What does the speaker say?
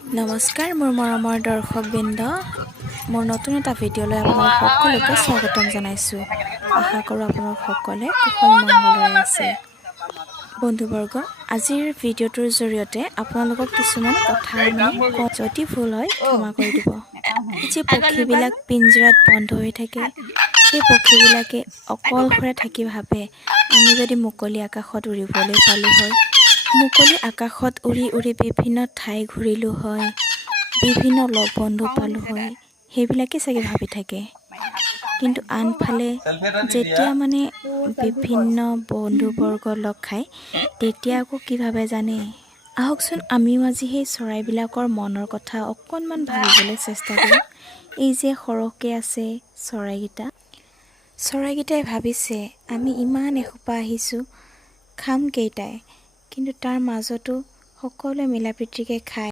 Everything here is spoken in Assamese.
নমস্কাৰ মোৰ মৰমৰ দৰ্শকবৃন্দ, মোৰ নতুন এটা ভিডিঅ'লৈ আপোনালোক সকলোকে স্বাগতম জনাইছোঁ। আশা কৰোঁ আপোনালোক সকলোৱে কুশল মংগলৰে আছে। বন্ধুবৰ্গ, আজিৰ ভিডিঅ'টোৰ জৰিয়তে আপোনালোকক কিছুমান কথা যদি ভুল হয় ক্ষমা কৰি দিব। যি পক্ষীবিলাক পিঞ্জৰাত বন্ধ হৈ থাকে, সেই পক্ষীবিলাকে অকলশৰে থাকি ভাবে আমি যদি মুকলি আকাশত উৰিবলৈ পালোঁ হয়, মুকলি আকাশত উৰি উৰি বিভিন্ন ঠাই ঘূৰিলোঁ হয়, বিভিন্ন লগ বন্ধু পালোঁ হয়, সেইবিলাকে চাগে ভাবি থাকে। কিন্তু আনফালে যেতিয়া বিভিন্ন বন্ধুবৰ্গ লগ খায়, তেতিয়া আকৌ কি ভাবে জানে? আহকচোন আমিও আজি সেই চৰাইবিলাকৰ মনৰ কথা অকণমান ভাবিবলৈ চেষ্টা কৰোঁ। এই যে সৰহকৈ আছে চৰাইকেইটাই ভাবিছে আমি ইমান এসোপা আহিছোঁ, খাম কেইটাই? কিন্তু তাৰ মাজতো সকলোৱে মিলা প্ৰীতিকৈ খায়।